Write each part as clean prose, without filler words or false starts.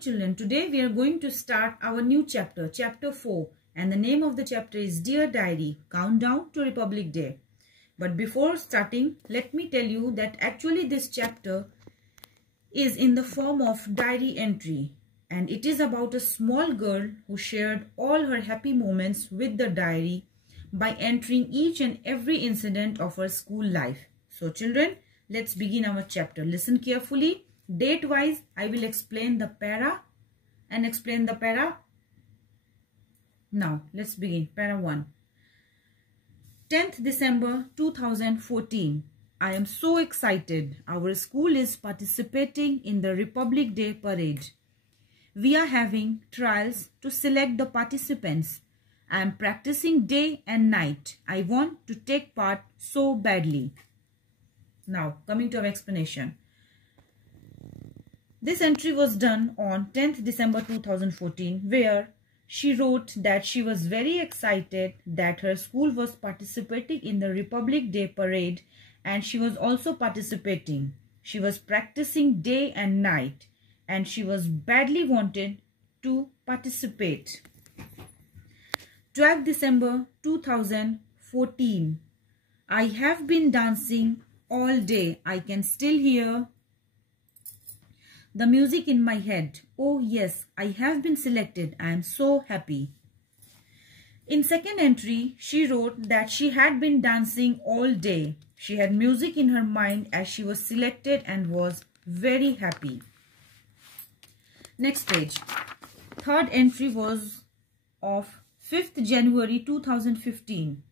children, today we are going to start our new chapter, chapter 4, and the name of the chapter is Dear Diary, Countdown to Republic Day. But before starting, let me tell you that actually this chapter is in the form of diary entry, and it is about a small girl who shared all her happy moments with the diary by entering each and every incident of her school life. So children, let's begin our chapter. Listen carefully. Date wise, I will explain the para and explain the para. Now, let's begin. Para 1. 10th December 2014. I am so excited. Our school is participating in the Republic Day parade. We are having trials to select the participants. I am practicing day and night. I want to take part so badly. Now, coming to our explanation. This entry was done on 10th December 2014, where she wrote that she was very excited that her school was participating in the Republic Day parade, and she was also participating. She was practicing day and night, and she was badly wanted to participate. 12th December 2014. I have been dancing all day. I can still hear the music in my head. Oh yes, I have been selected. I am so happy. In second entry, she wrote that she had been dancing all day. She had music in her mind as she was selected and was very happy. Next page. Third entry was of 5th January 2015.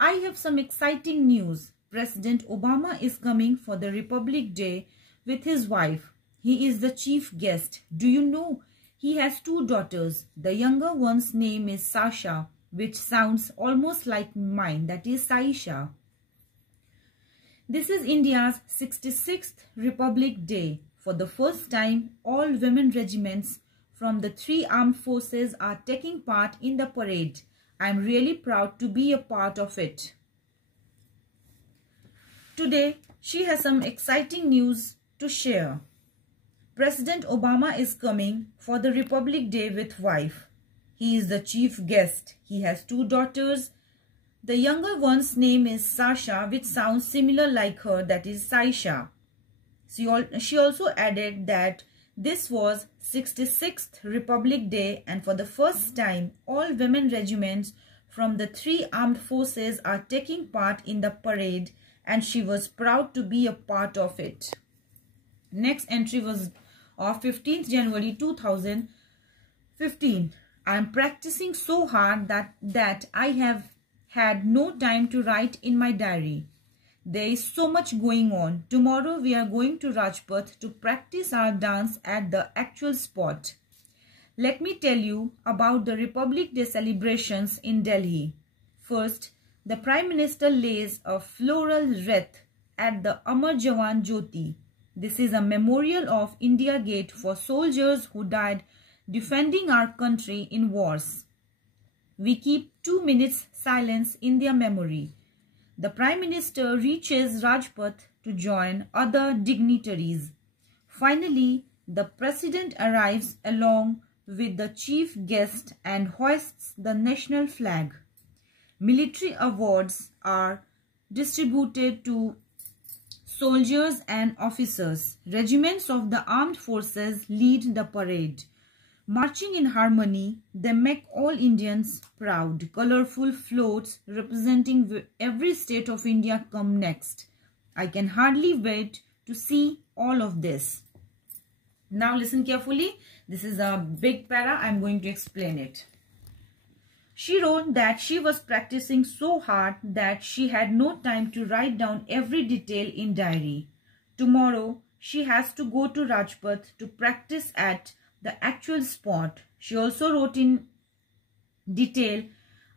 I have some exciting news. President Obama is coming for the Republic Day with his wife. He is the chief guest. Do you know he has 2 daughters? The younger one's name is Sasha, which sounds almost like mine, that is Saisha. This is India's 66th Republic Day. For the first time, all women regiments from the 3 armed forces are taking part in the parade. I am really proud to be a part of it. Today, she has some exciting news to share. President Obama is coming for the Republic Day with wife. He is the chief guest. He has 2 daughters. The younger one's name is Sasha, which sounds similar like her, that is Saisha. She also added that this was 66th Republic Day, and for the first time, all women regiments from the 3 armed forces are taking part in the parade, and she was proud to be a part of it. Next entry was of 15th January 2015. I am practicing so hard that I have had no time to write in my diary. There is so much going on. Tomorrow we are going to Rajpath to practice our dance at the actual spot. Let me tell you about the Republic Day celebrations in Delhi. First, the Prime Minister lays a floral wreath at the Amar Jawan Jyoti. This is a memorial of India Gate for soldiers who died defending our country in wars. We keep 2 minutes silence in their memory. The Prime Minister reaches Rajpath to join other dignitaries. Finally, the President arrives along with the chief guest and hoists the national flag. Military awards are distributed to soldiers and officers. Regiments of the armed forces lead the parade. Marching in harmony, they make all Indians proud. Colorful floats representing every state of India come next. I can hardly wait to see all of this. Now listen carefully. This is a big para. I am going to explain it. She wrote that she was practicing so hard that she had no time to write down every detail in diary. Tomorrow, she has to go to Rajpath to practice at the actual spot. She also wrote in detail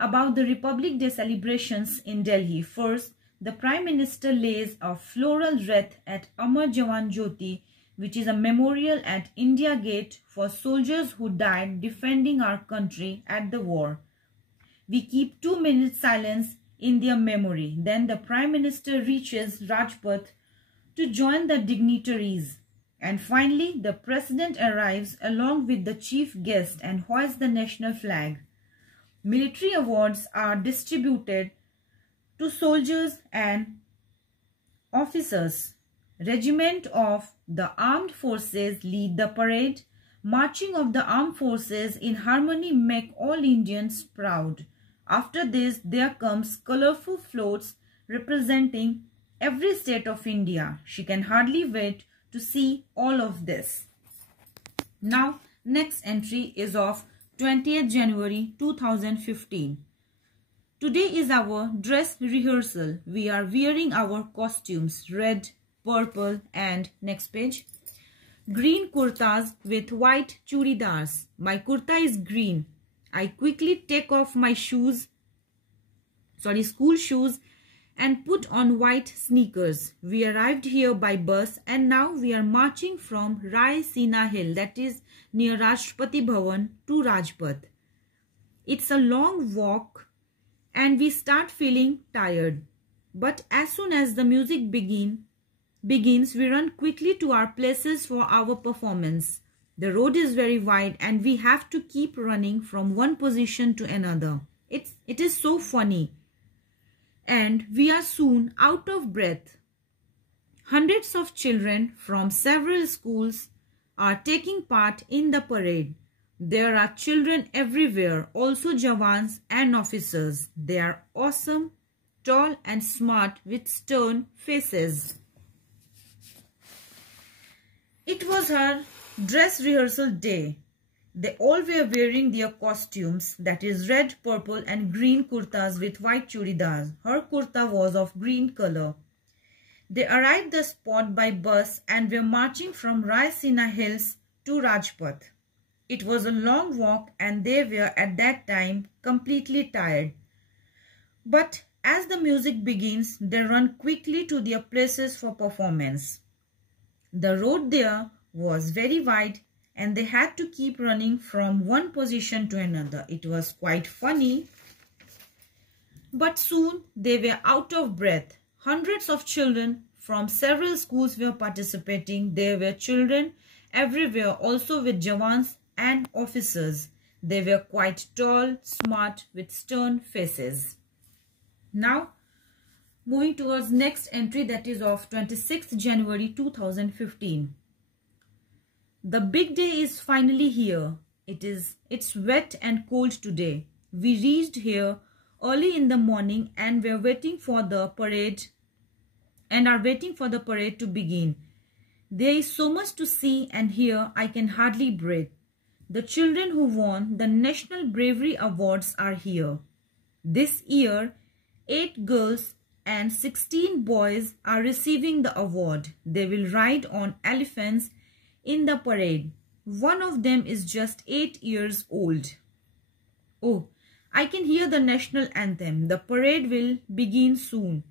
about the Republic Day celebrations in Delhi. First, the Prime Minister lays a floral wreath at Amar Jawan Jyoti, which is a memorial at India Gate for soldiers who died defending our country at the war. We keep 2 minutes silence in their memory. Then the Prime Minister reaches Rajpath to join the dignitaries. And finally, the president arrives along with the chief guest and hoists the national flag. Military awards are distributed to soldiers and officers. Regiment of the armed forces lead the parade. Marching of the armed forces in harmony make all Indians proud. After this, there comes colorful floats representing every state of India. She can hardly wait to see all of this. Now, next entry is of 20th January 2015. Today is our dress rehearsal. We are wearing our costumes, red, purple and next page, green kurtas with white churidars. My kurta is green. I quickly take off my school shoes and put on white sneakers. We arrived here by bus and now we are marching from Rai Sina Hill, that is near Rashtrapati Bhavan, to Rajpath. It's a long walk and we start feeling tired. But as soon as the music begins, we run quickly to our places for our performance. The road is very wide and we have to keep running from one position to another. It is so funny. And we are soon out of breath. Hundreds of children from several schools are taking part in the parade. There are children everywhere, also Jawans and officers. They are awesome, tall and smart with stern faces. It was her dress rehearsal day. They all were wearing their costumes, that is red, purple and green kurtas with white churidars. Her kurta was of green color. They arrived the spot by bus and were marching from Rai Sina Hills to Rajpath. It was a long walk and they were at that time completely tired. But as the music begins, they run quickly to their places for performance. The road there was very wide and they had to keep running from one position to another. It was quite funny. But soon they were out of breath. Hundreds of children from several schools were participating. There were children everywhere, also with Jawans and officers. They were quite tall, smart, with stern faces. Now, moving towards next entry, that is of 26th January 2015. The big day is finally here. It's wet and cold today. We reached here early in the morning and we're waiting for the parade and are waiting for the parade to begin. There is so much to see and hear, I can hardly breathe. The children who won the National Bravery Awards are here. This year, 8 girls and 16 boys are receiving the award. They will ride on elephants in the parade. One of them is just 8 years old. Oh, I can hear the national anthem. The parade will begin soon.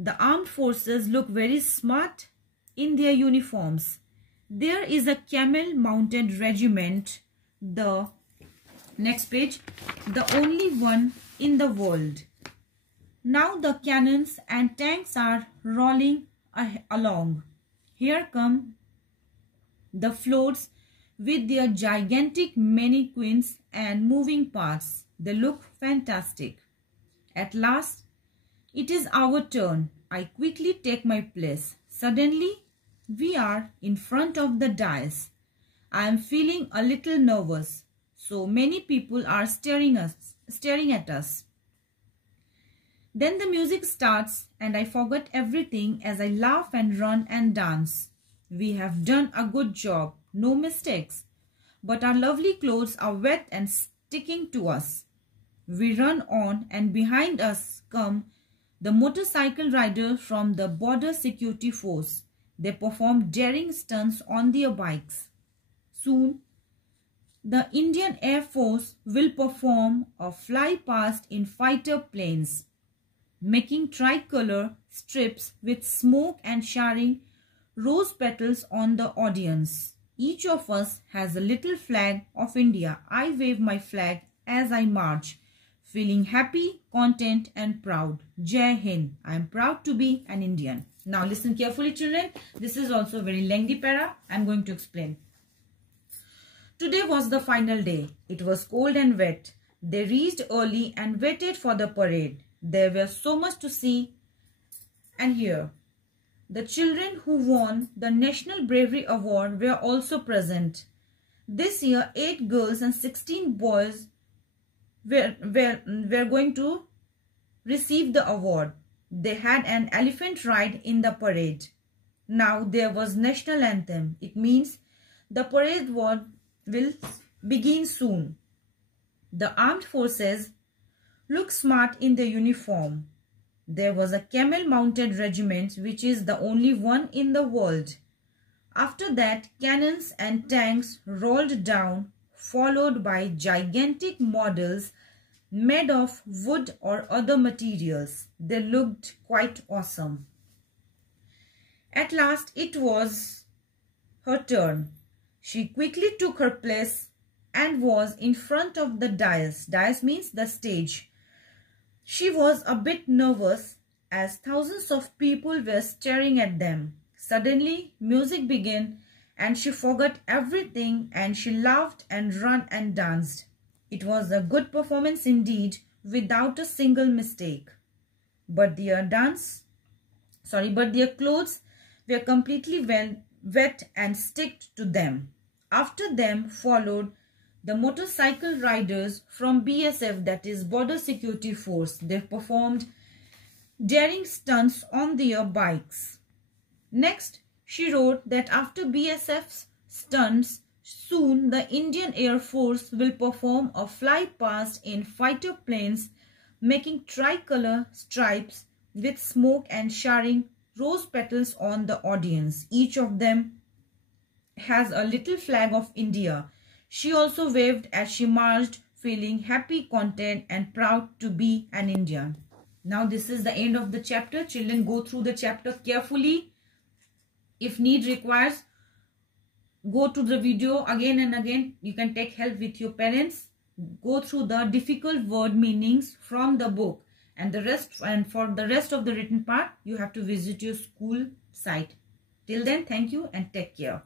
The armed forces look very smart in their uniforms. There is a camel-mounted regiment, the next page, the only one in the world. Now the cannons and tanks are rolling along. Here come the floats with their gigantic mannequins and moving parts. They look fantastic. At last, it is our turn. I quickly take my place. Suddenly, we are in front of the dais. I am feeling a little nervous. So many people are staring at us. Then the music starts and I forget everything as I laugh and run and dance. We have done a good job, no mistakes. But our lovely clothes are wet and sticking to us. We run on and behind us come the motorcycle riders from the border security force. They perform daring stunts on their bikes. Soon, the Indian Air Force will perform a fly past in fighter planes, making tricolor strips with smoke and showering rose petals on the audience. Each of us has a little flag of India. I wave my flag as I march, feeling happy, content and proud. Jai Hind. I am proud to be an Indian. Now listen carefully, children. This is also a very lengthy para. I'm going to explain. Today was the final day. It was cold and wet. They reached early and waited for the parade. There was so much to see and hear. The children who won the National Bravery Award were also present. This year, 8 girls and 16 boys were going to receive the award. They had an elephant ride in the parade. Now there was national anthem. It means the parade will begin soon. The armed forces look smart in their uniform. There was a camel-mounted regiment which is the only one in the world. After that, cannons and tanks rolled down, followed by gigantic models made of wood or other materials. They looked quite awesome. At last, it was her turn. She quickly took her place and was in front of the dais. Dais means the stage. She was a bit nervous as thousands of people were staring at them. Suddenly, music began and she forgot everything and she laughed and ran and danced. It was a good performance indeed, without a single mistake. But their clothes were completely wet and sticked to them. After them followed the motorcycle riders from BSF, that is Border Security Force. They performed daring stunts on their bikes. Next, she wrote that after BSF's stunts, soon the Indian Air Force will perform a fly past in fighter planes, making tricolor stripes with smoke and showering rose petals on the audience. Each of them has a little flag of India. She also waved as she marched, feeling happy, content and proud to be an Indian. Now this is the end of the chapter. Children, go through the chapter carefully. If need requires, go to the video again and again. You can take help with your parents. Go through the difficult word meanings from the book, and for the rest of the written part, you have to visit your school site. Till then, thank you and take care.